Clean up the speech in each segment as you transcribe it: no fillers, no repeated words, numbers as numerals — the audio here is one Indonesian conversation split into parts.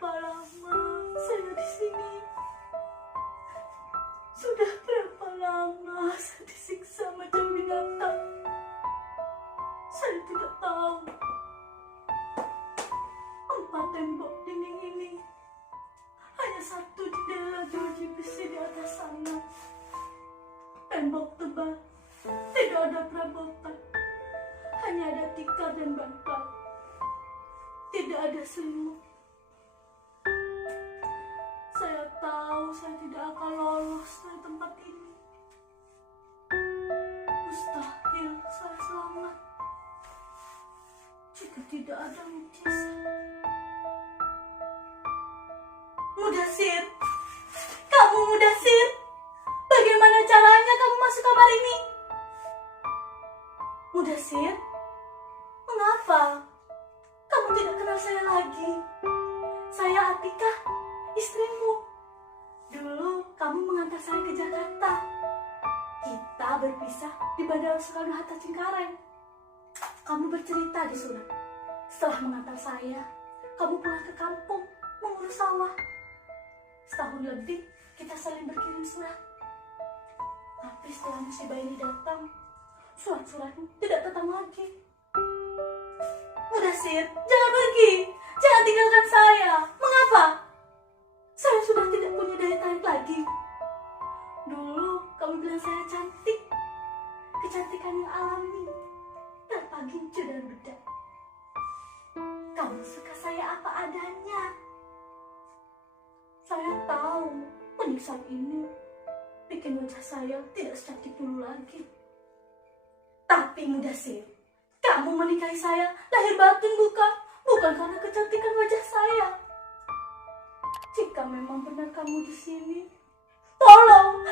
berapa lama saya di sini? Sudah berapa lama saya disiksa macam binatang? Saya tidak tahu. Empat tembok dinding ini, hanya satu jendela jeruji besi di atas sana. Tembok tebal, tidak ada perabotan, hanya ada tikar dan bantal. Tidak ada selimut. Saya tahu saya tidak akan lolos dari tempat ini. Mustahil saya selamat jika tidak ada mujizat. Mudasir, kamu Mudasir, bagaimana caranya kamu masuk kamar ini? Mudasir, mengapa? Kamu tidak kenal saya lagi. Saya Atika, istrimu. Dulu kamu mengantar saya ke Jakarta. Kita berpisah di Bandara Soekarno-Hatta Cengkareng. Kamu bercerita di surat. Setelah mengantar saya, kamu pulang ke kampung mengurus sawah. Setahun lebih kita saling berkirim surat. Tapi setelah musibah ini datang, surat-suratmu tidak datang lagi. Mudasir, jangan pergi. Jangan tinggalkan saya. Mengapa? Saya sudah tidak punya daya tarik lagi. Dulu kamu bilang saya cantik. Kecantikan yang alami, tanpa gincu dan bedak. Kamu suka saya apa adanya. Saya tahu penyiksaan ini bikin wajah saya tidak secantik dulu lagi. Tapi Mudasir, kamu menikahi saya lahir batin bukan karena kecantikan wajah saya. Jika memang benar kamu di sini, tolong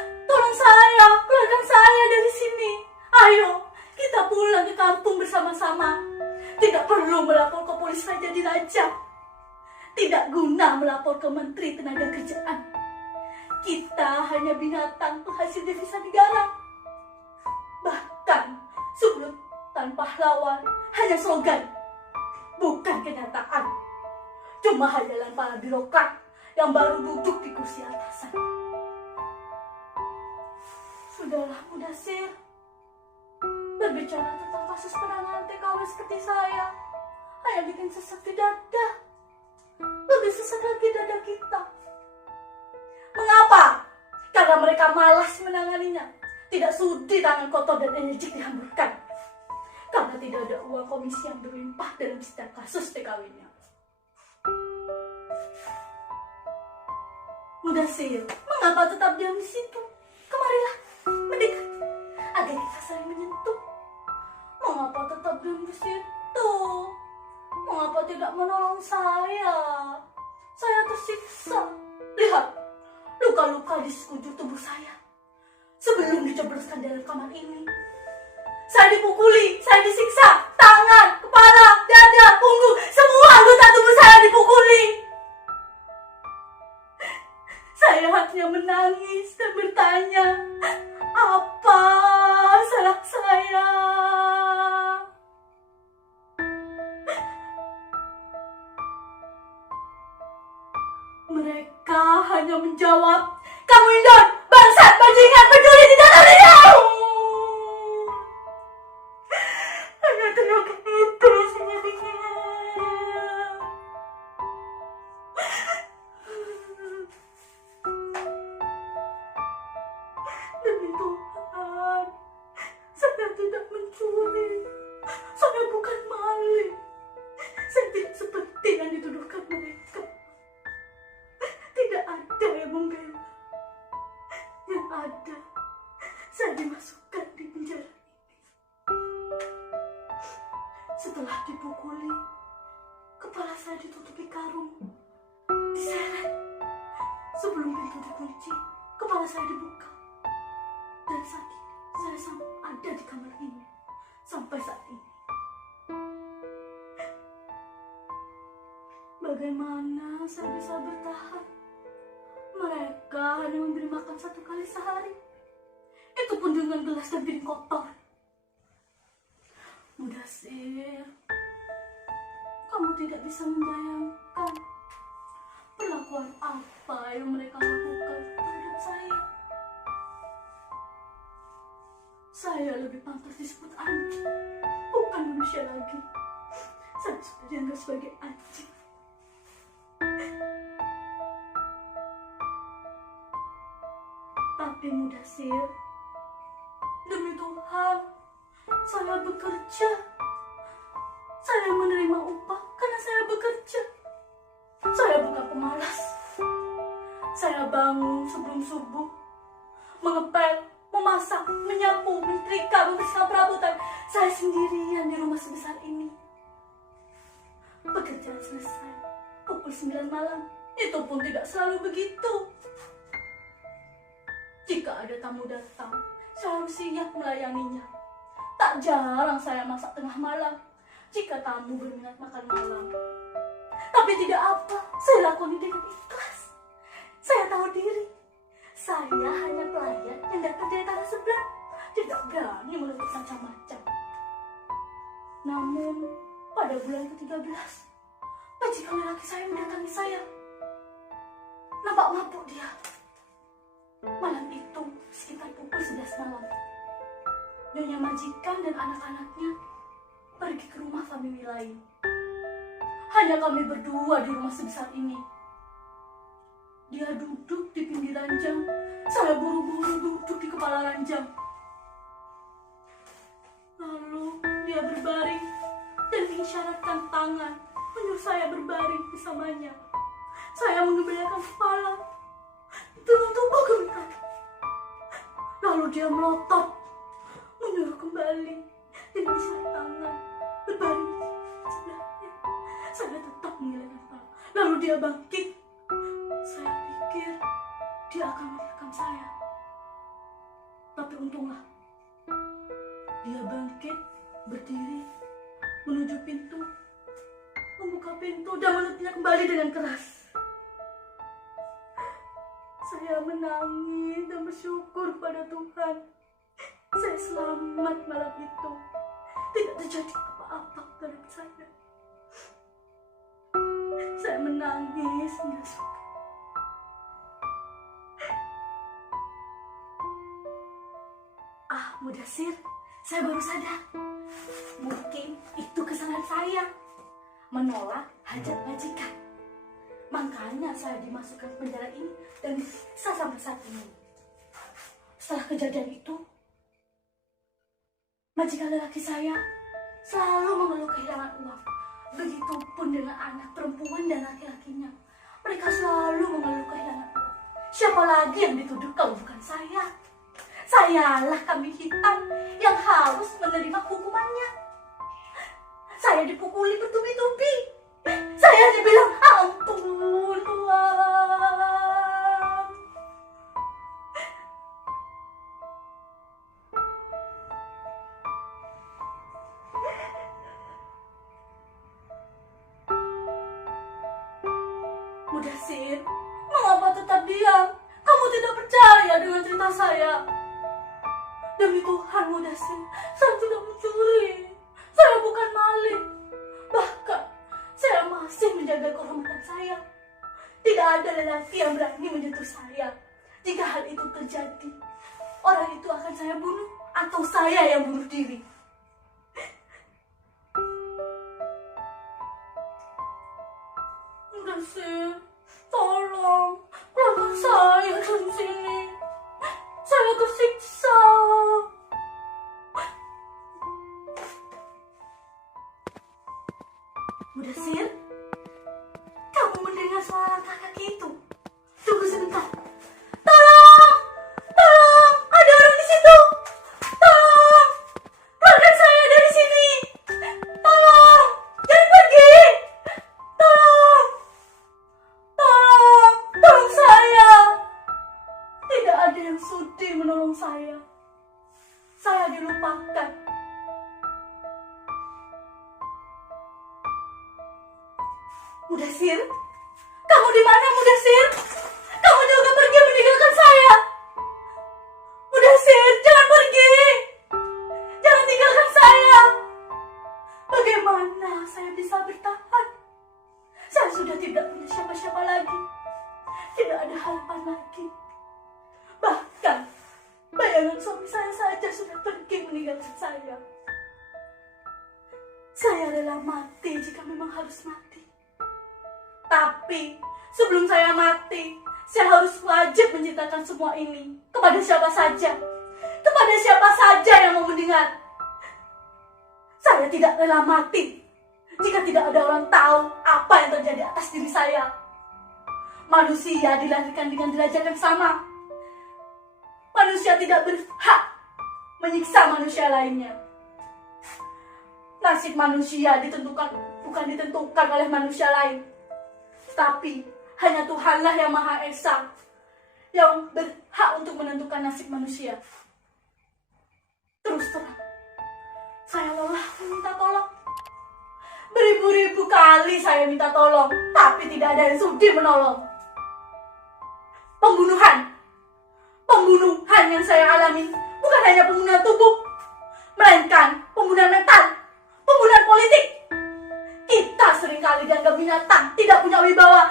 saya, keluarkan saya dari sini. Ayo, kita pulang ke kampung bersama-sama. Tidak perlu melapor ke polisi Raja Diraja. Tidak guna melapor ke Menteri Tenaga Kerjaan. Kita hanya binatang penghasil devisa negara. Bahkan sebelum tanpa lawan, hanya slogan, bukan kenyataan. Cuma hanyalah para birokrat yang baru duduk di kursi atasan. Sudahlah Mudasir, berbicara tentang kasus penanganan TKW seperti saya hanya bikin sesak di dada. Lebih sesak lagi dada kita. Mengapa? Karena mereka malas menanganinya. Tidak sudi tangan kotor dan energi dihamburkan. Karena tidak ada uang komisi yang berlimpah dalam setiap kasus TKW-nya. Mudasir, mengapa tetap diam di situ? Kemarilah, mendekat, agar kita saling menyentuh. Mengapa tetap diam di situ? Mengapa tidak menolong saya? Saya tersiksa. Lihat, luka-luka di sekujur tubuh saya. Sebelum dijebloskan dalam kamar ini, saya dipukuli, saya disiksa. Tangan, kepala, dada, punggung, semua anggota tubuh saya dipukuli. Saya hanya menangis dan bertanya, apa salah saya? Mereka hanya menjawab, kamu indon, bangsat, bajingan, peduli, tidak tahu dirimu. Hanya teriak itu saya dengar. Demi Tuhan, saya tidak mencuri. Saya bukan maling. Saya tidak seperti yang dituduhkan mereka. Tidak ada yang membela. Yang ada, saya dimasukkan di penjara ini. Setelah dipukuli, kepala saya ditutupi karung, diseret. Sebelum pintu dikunci, kepala saya dibuka. Dan saat ini, saya ada di kamar ini. Sampai saat ini. Bagaimana saya bisa bertahan? Mereka hanya memberi makan 1 kali sehari. Itu pun dengan gelas dan piring kotor. Mudasir, kamu tidak bisa membayangkan Perlakuan apa yang mereka lakukan terhadap saya? Saya lebih pantas disebut anjing, bukan manusia lagi. Saya sudah dianggap sebagai anjing. Tapi Mudasir, demi Tuhan, saya bekerja. Saya menerima upah karena saya bekerja. Saya bukan pemalas. Saya bangun sebelum subuh, mengepel, memasak, menyapu, menyetrika, membersihkan perabotan. Saya sendirian di rumah sebesar ini. Pekerjaan selesai pukul 9 malam. Itu pun tidak selalu begitu. Jika ada tamu datang, saya harus siap melayaninya. Tak jarang saya masak tengah malam jika tamu berminat makan malam. Tapi tidak apa, saya lakukan dengan ikhlas. Saya tahu diri, saya hanya pelayan yang datang dari tanah sebelah, tidak berani menuntut macam-macam. Namun, pada bulan ke-13, majikan lelaki saya mendatangi saya. Nampak mabuk dia. Malam itu, sekitar pukul 11 malam, nyonya majikan dan anak-anaknya pergi ke rumah famili lain. Hanya kami berdua di rumah sebesar ini. Dia duduk di pinggir ranjang, saya buru-buru duduk di kepala ranjang. Lalu dia berbaring dan mengisyaratkan tangan, menyuruh saya berbaring bersamanya. Saya mengembalikan kepala, turun tubuh gemetar. Lalu dia melotot, menyuruh kembali dan mengisyarat tangan, berbaring sebelahnya. Saya tetap mengelakkan kepala. Lalu dia bangkit. Saya pikir dia akan merekam saya. Tapi untunglah, dia bangkit, berdiri, menuju pintu, membuka pintu dan menutupnya kembali dengan keras. Saya menangis dan bersyukur pada Tuhan. Saya selamat malam itu. Tidak terjadi apa-apa terhadap saya. Saya menangis hingga suka. Mudasir, saya baru sadar. Mungkin itu kesalahan saya, menolak hajat majikan. Makanya saya dimasukkan ke penjara ini dan disiksa sampai saat ini. Setelah kejadian itu, majikan lelaki saya selalu mengeluh kehilangan uang. Begitupun dengan anak perempuan dan laki-lakinya. Mereka selalu mengeluh kehilangan uang. Siapa lagi yang dituduh kalau bukan saya? Sayalah kambing hitam yang harus menerima hukumannya. Saya dipukuli bertubi-tubi. Saya dibilang ampun Tuhan. Mudasir, mengapa tetap diam? Kamu tidak percaya dengan cerita saya? Demi Tuhan Mudasir, saya tidak mencuri. Saya bukan maling. Bahkan, saya masih menjaga kehormatan saya. Tidak ada lelaki yang berani menyentuh saya. Jika hal itu terjadi, orang itu akan saya bunuh atau saya yang bunuh diri. Mudasir, tolong keluarkan saya dari sini. Saya tersiksa. Mudasir, kamu mendengar suara langkah kaki itu? Tunggu sebentar. Tolong! Tolong! Ada orang di situ! Tolong! Keluarkan saya dari sini! Tolong! Jangan pergi! Tolong! Tolong! Tolong saya! Tidak ada yang sudi menolong saya. Saya dilupakan. Mudasir, kamu di mana Mudasir? Kamu juga pergi meninggalkan saya. Mudasir, jangan pergi. Jangan tinggalkan saya. Bagaimana saya bisa bertahan? Saya sudah tidak punya siapa-siapa lagi. tidak ada harapan lagi. Bahkan bayangan suami saya saja sudah pergi meninggalkan saya. Saya rela mati jika memang harus mati. Tapi sebelum saya mati, saya harus wajib menceritakan semua ini kepada siapa saja. Kepada siapa saja yang mau mendengar. Saya tidak rela mati jika tidak ada orang tahu apa yang terjadi atas diri saya. Manusia dilahirkan dengan derajat yang sama. Manusia tidak berhak menyiksa manusia lainnya. Nasib manusia bukan ditentukan oleh manusia lain, tapi hanya Tuhanlah yang Maha Esa yang berhak untuk menentukan nasib manusia. Terus terang, saya lelah meminta tolong. Beribu-ribu kali saya minta tolong, tapi tidak ada yang sudi menolong. Pembunuhan yang saya alami bukan hanya pembunuhan tubuh, melainkan pembunuhan mental, pembunuhan politik. Kita seringkali dianggap binatang, tidak punya wibawa,